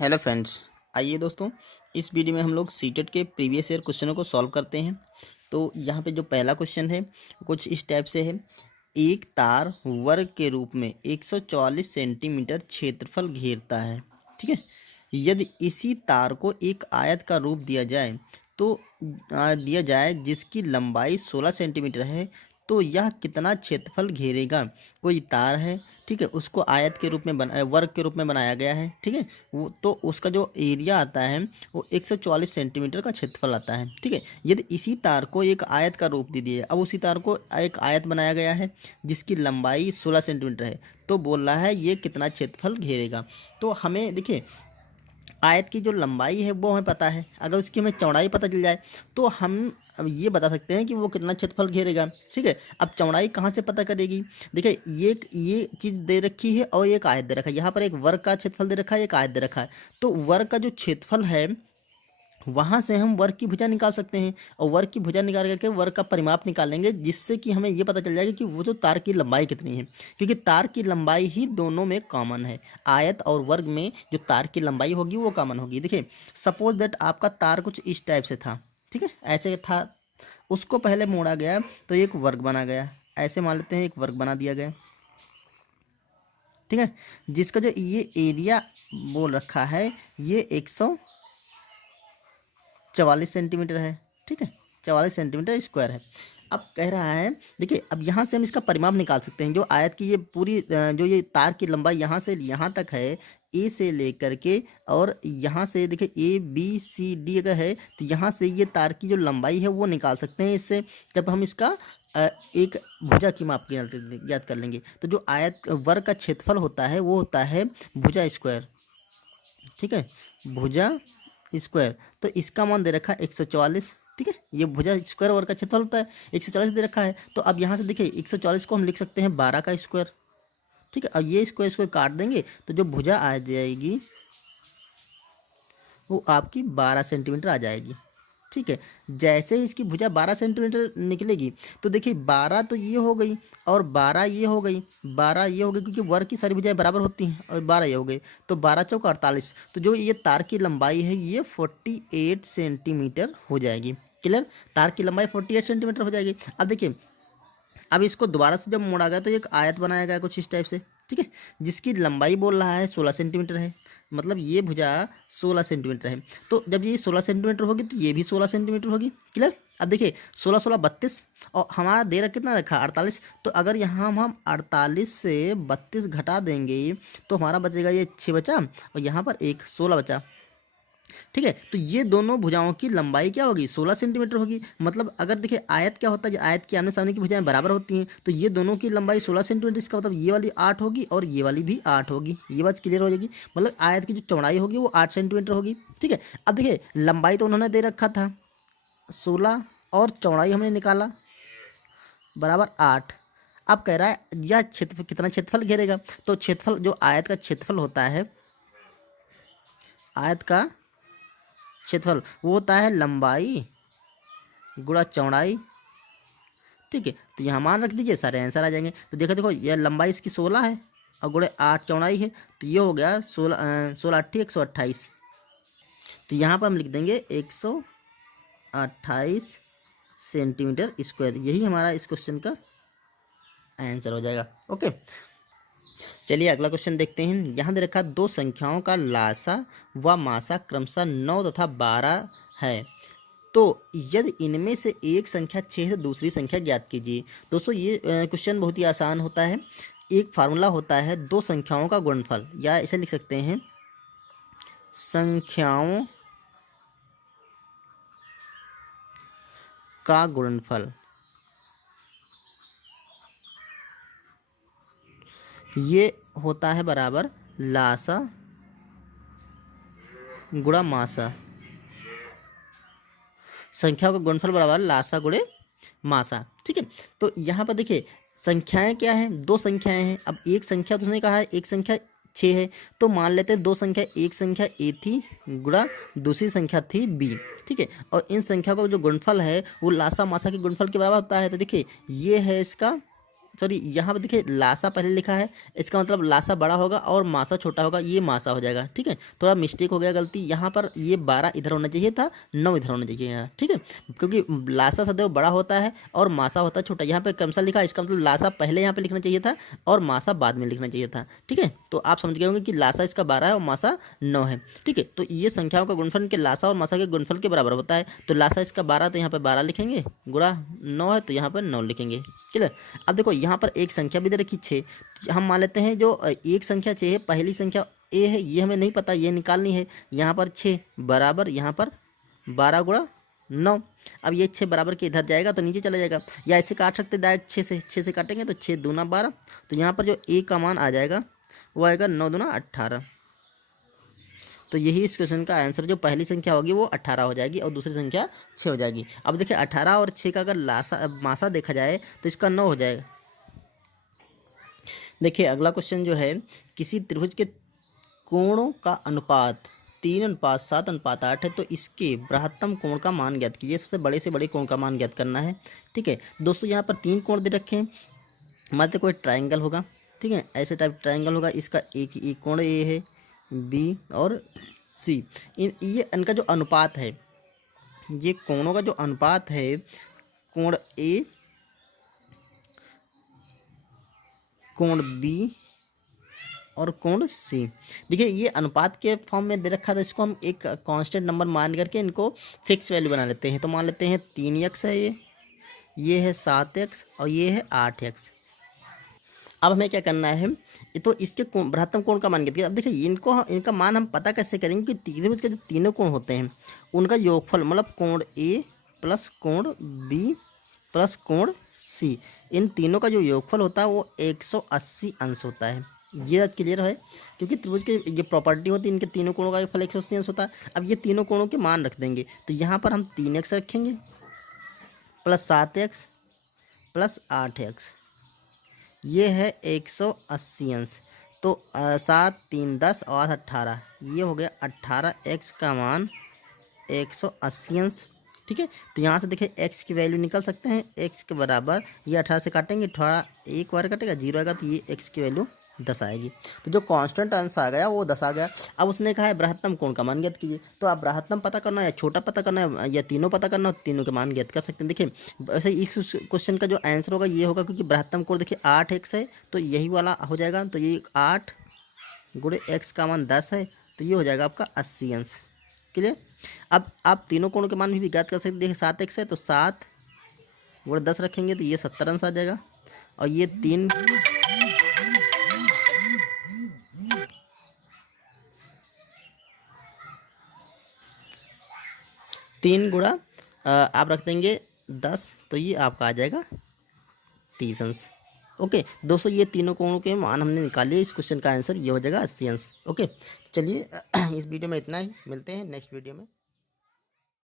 Hello friends. आइए दोस्तों, इस वीडियो में हम लोग सीटेट के प्रीवियस ईयर क्वेश्चनों को सॉल्व करते हैं। तो यहाँ पे जो पहला क्वेश्चन है कुछ इस टाइप से है। एक तार वर्ग के रूप में 144 सेंटीमीटर क्षेत्रफल घेरता है। ठीक है, यदि इसी तार को एक आयत का रूप दिया जाए तो दिया जाए जिसकी लंबाई 16 सेंटीमीटर है, तो यह कितना क्षेत्रफल घेरेगा। कोई तार है, ठीक है, उसको आयत के रूप में वर्ग के रूप में बनाया गया है। ठीक है, वो तो उसका जो एरिया आता है वो 144 सेंटीमीटर का क्षेत्रफल आता है। ठीक है, यदि इसी तार को एक आयत का रूप दे दिया, अब उसी तार को एक आयत बनाया गया है जिसकी लंबाई 16 सेंटीमीटर है, तो बोल रहा है ये कितना क्षेत्रफल घेरेगा। तो हमें देखिए, आयत की जो लंबाई है वो हमें पता है, अगर उसकी हमें चौड़ाई पता चल जाए तो हम अब ये बता सकते हैं कि वो कितना क्षेत्रफल घेरेगा। ठीक है, अब चौड़ाई कहाँ से पता करेगी। देखिए, ये चीज़ दे रखी है और एक आयत दे रखा है। यहाँ पर एक वर्ग का क्षेत्रफल दे रखा है, एक आयत दे रखा है। तो वर्ग का जो क्षेत्रफल है वहाँ से हम वर्ग की भुजा निकाल सकते हैं, और वर्ग की भुजा निकाल करके वर्ग का परिमाप निकालेंगे, जिससे कि हमें ये पता चल जाएगा कि वो जो तार की लंबाई कितनी है, क्योंकि तार की लंबाई ही दोनों में कॉमन है। आयत और वर्ग में जो तार की लंबाई होगी वो कॉमन होगी। देखिए, सपोज दैट आपका तार कुछ इस टाइप से था। ठीक है, ऐसे था, उसको पहले मोड़ा गया तो एक वर्ग बना गया। ऐसे मान लेते हैं एक वर्ग बना दिया गया। ठीक है, जिसका जो ये एरिया बोल रखा है ये 144 सेंटीमीटर है। ठीक है, 44 सेंटीमीटर स्क्वायर है। अब कह रहा है, देखिए, अब यहाँ से हम इसका परिमाप निकाल सकते हैं। जो आयत की ये पूरी जो ये तार की लंबाई यहाँ से यहाँ तक है, ए से लेकर के, और यहाँ से देखिए ABCD अगर है तो यहाँ से ये तार की जो लंबाई है वो निकाल सकते हैं इससे, जब हम इसका एक भुजा की माप ज्ञात कर लेंगे। तो जो आयत वर्ग का क्षेत्रफल होता है वो होता है भुजा स्क्वायर। ठीक है, भुजा स्क्वायर, तो इसका मान दे रखा है 144। ठीक है, ये भुजा स्क्वायर वर्ग का क्षेत्रफल होता है, 144 दे रखा है। तो अब यहाँ से देखिए 144 को हम लिख सकते हैं 12 का स्क्वायर। ठीक है, अब ये स्क्वायर स्क्वायर काट देंगे तो जो भुजा आ जाएगी वो आपकी 12 सेंटीमीटर आ जाएगी। ठीक है, जैसे ही इसकी भुजा 12 सेंटीमीटर निकलेगी तो देखिए 12 तो ये हो गई और 12 ये हो गई, 12 ये हो गई, क्योंकि वर्ग की सारी भुजाएं बराबर होती हैं, और 12 ये हो गई, तो 12 चौका 48। तो जो ये तार की लंबाई है ये 48 सेंटीमीटर हो जाएगी। क्लियर, तार की लंबाई 48 सेंटीमीटर हो जाएगी। अब देखिए, अब इसको दोबारा से जब मोड़ा गया तो एक आयत बनाया गया कुछ इस टाइप से। ठीक है, जिसकी लंबाई बोल रहा है 16 सेंटीमीटर है, मतलब ये भुजा 16 सेंटीमीटर है। तो जब ये 16 सेंटीमीटर होगी तो ये भी 16 सेंटीमीटर होगी। क्लियर, अब देखिए 16 16 32, और हमारा दे रखा कितना रखा 48। तो अगर यहाँ हम 48 से 32 घटा देंगे तो हमारा बचेगा ये 6 बचा, और यहाँ पर एक 16 बचा। ठीक है, तो ये दोनों भुजाओं की लंबाई क्या होगी 16 सेंटीमीटर होगी। मतलब अगर देखिए आयत क्या होता है, आयत की आमने सामने की भुजाएं बराबर होती हैं, तो ये दोनों की लंबाई 16 सेंटीमीटर, इसका मतलब ये वाली 8 होगी और ये वाली भी 8 होगी। ये बात क्लियर हो जाएगी, मतलब आयत की जो चौड़ाई होगी वो 8 सेंटीमीटर होगी। ठीक है, अब देखिए लंबाई तो उन्होंने दे रखा था 16 और चौड़ाई हमने निकाला बराबर 8। अब कह रहा है यह क्षेत्र कितना क्षेत्रफल घेरेगा। तो क्षेत्रफल, जो आयत का क्षेत्रफल होता है, आयत का क्षेत्रफल वो होता है लंबाई गुणा चौड़ाई। ठीक है, तो यहाँ मान रख दीजिए, सारे आंसर आ जाएंगे। तो देखो यह लंबाई इसकी 16 है और गुणे 8 चौड़ाई है, तो ये हो गया 16 अट्ठी 128। तो यहाँ पर हम लिख देंगे 128 सेंटीमीटर स्क्वायर। यही हमारा इस क्वेश्चन का आंसर हो जाएगा। ओके, चलिए अगला क्वेश्चन देखते हैं। यहाँ दे रखा दो संख्याओं का लासा व मासा क्रमशः 9 तथा 12 है, तो यदि इनमें से एक संख्या 6 है तो दूसरी संख्या ज्ञात कीजिए। दोस्तों ये क्वेश्चन बहुत ही आसान होता है। एक फार्मूला होता है दो संख्याओं का गुणनफल, या ऐसे लिख सकते हैं संख्याओं का गुणनफल। ये होता है बराबर लासा गुणा मासा। संख्याओं का गुणनफल बराबर लासा गुणे मासा। ठीक है, तो यहाँ पर देखिए संख्याएं क्या हैं, दो संख्याएं हैं। अब एक संख्या तो उसने कहा है एक संख्या 6 है, तो मान लेते हैं दो संख्या, एक संख्या A थी गुणा दूसरी संख्या थी B। ठीक है, और इन संख्या का जो गुणनफल है वो लासा मासा के गुणनफल के बराबर होता है। तो देखिए ये है इसका सॉरी यहाँ पे देखिए लासा पहले लिखा है, इसका मतलब लासा बड़ा होगा और मासा छोटा होगा, ये मासा हो जाएगा। ठीक है, थोड़ा मिस्टेक हो गया, गलती यहाँ पर, ये 12 इधर होना चाहिए था, 9 इधर होना चाहिए यहाँ। ठीक है, क्योंकि लासा सदैव बड़ा होता है और मासा होता है छोटा। यहाँ पे क्रमशः लिखा, इसका मतलब लासा पहले यहाँ पे लिखना चाहिए था और मासा बाद में लिखना चाहिए था। ठीक है, तो आप समझ गए होंगे कि लासा इसका 12 है और मासा 9 है। ठीक है, तो ये संख्याओं का गुणनफल के लासा और मासा के गुणनफल के बराबर होता है। तो लासा इसका 12 तो यहाँ पे 12 लिखेंगे, गुणा 9 है तो यहाँ पर 9 लिखेंगे। क्लियर। अब देखो यहाँ पर एक संख्या भी दे रखी 6, हम मान लेते हैं जो एक संख्या 6 है, पहली संख्या ए है, ये हमें नहीं पता, ये निकालनी है। यहाँ पर 6 बराबर यहाँ पर 12 गुणा 9। अब ये 6 बराबर के इधर जाएगा तो नीचे चला जाएगा, या ऐसे काट सकते डायरेक्ट 6 से काटेंगे तो 6 दूना 12। तो यहाँ पर जो ए का मान आ जाएगा वो आएगा 9 दूना 18। तो यही इस क्वेश्चन का आंसर, जो पहली संख्या होगी वो 18 हो जाएगी और दूसरी संख्या 6 हो जाएगी। अब देखिए 18 और 6 का अगर मासा देखा जाए तो इसका 9 हो जाएगा। देखिए अगला क्वेश्चन जो है, किसी त्रिभुज के कोणों का अनुपात 3:7:8 है, तो इसके बृहत्तम कोण का मान ज्ञात कीजिए। सबसे बड़े से बड़े कोण का मान ज्ञात करना है। ठीक है दोस्तों, यहाँ पर 3 कोण दे रखे हैं, मान कोई ट्राइंगल होगा। ठीक है, ऐसे टाइप ट्राइंगल होगा, इसका एक कोण ए है, बी और सी। ये इनका जो अनुपात है, ये कोणों का जो अनुपात है, कोण ए, कोण बी और कोण सी। देखिए ये अनुपात के फॉर्म में दे रखा था, इसको हम एक कांस्टेंट नंबर मान करके इनको फिक्स वैल्यू बना लेते हैं। तो मान लेते हैं 3x है, ये है 7x और ये है 8x। अब हमें क्या करना है, तो इसके बृहत्तम कोण का मान ज्ञात कीजिए। अब देखिए इनका मान हम पता कैसे करेंगे कि त्रिभुज के जो तीनों कोण होते हैं उनका योगफल, मतलब कोण ए प्लस कोण बी प्लस कोण सी, इन तीनों का जो योगफल होता है वो 180 अंश होता है। ये बात क्लियर है, क्योंकि त्रिभुज के ये प्रॉपर्टी होती है, इनके तीनों कोणों का फल 180 अंश होता है। अब ये तीनों कोणों के मान रख देंगे, तो यहाँ पर हम 3x रखेंगे प्लस 7x प्लस 8x, ये है 180 अंश। तो 7 3 10 और 18, ये हो गया 18x का मान 180 अंश। ठीक है, तो यहाँ से देखिए x की वैल्यू निकल सकते हैं, x के बराबर, ये 18 से काटेंगे, 18 एक बार कटेगा, 0 आएगा, तो ये x की वैल्यू 10 आएगी। तो जो कांस्टेंट अंश आ गया वो 10 आ गया। अब उसने कहा है बृहत्तम कोण का मान ज्ञात कीजिए, तो आप बृहत्तम पता करना है या छोटा पता करना है या तीनों पता करना हो, तीनों के मान ज्ञात कर सकते हैं। देखिए वैसे इस क्वेश्चन का जो आंसर होगा ये होगा, क्योंकि बृहत्तम कोण देखिए 8x है तो यही वाला हो जाएगा। तो ये 8 गुणे x का मान 10 है, तो ये हो जाएगा आपका 80 अंश। क्लियर। अब आप तीनों कोणों के मान भी ज्ञात कर सकते हैं। देखिए 7x है तो 7 गुणे 10 रखेंगे तो ये 70 अंश आ जाएगा, और ये 3 गुणा आप रख देंगे 10, तो ये आपका आ जाएगा 30 अंश। ओके दोस्तों, ये तीनों कोणों के मान हमने निकाल लिए, इस क्वेश्चन का आंसर ये हो जाएगा 80 अंश। ओके चलिए इस वीडियो में इतना ही, मिलते हैं नेक्स्ट वीडियो में।